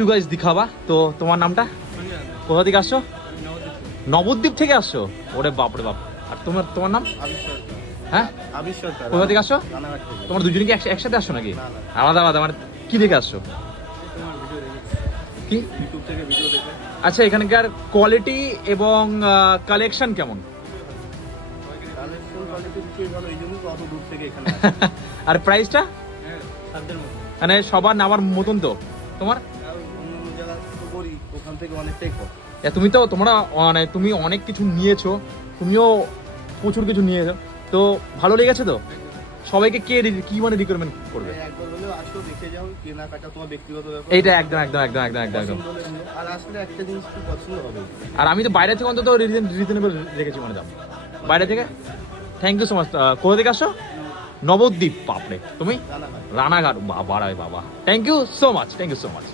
Two guys দিখাবা। তো তোমার নামটা, কোথা থেকে আসছো? নবদ্বীপ থেকে আসছো? ওরে বাপ রে বাপ। আর তোমার তোমার নাম? হ্যাঁ, কোথা থেকে আসছো? তোমার দুজনে কি একসাথে আসছো নাকি আলাদা আলাদা, মানে কি দেখে আসছো? কি আচ্ছা, এখানকার কোয়ালিটি এবং কালেকশন কেমন? আর প্রাইসটা মানে সবার নামার মতন তো? তোমার তুমি তো তোমরা মানে তুমি অনেক কিছু নিয়েছো, তুমিও প্রচুর কিছু নিয়েছো, তো ভালো লেগেছে তো? সবাইকে কে কি মানে রিকমেন্ড করবে? এইটা একদম একদম একদম একদম একদম একদম। আর আমি তো বাইরে থেকে অন্তত রিজনেবল রেখেছি মানে দাম বাইরে থেকে। Thank you so much. কোথা থেকে আসো? নবদ্বীপ। বাপরে, তুমি? রানাঘাট। বাবা রে বাবা, thank you so much, thank you so much.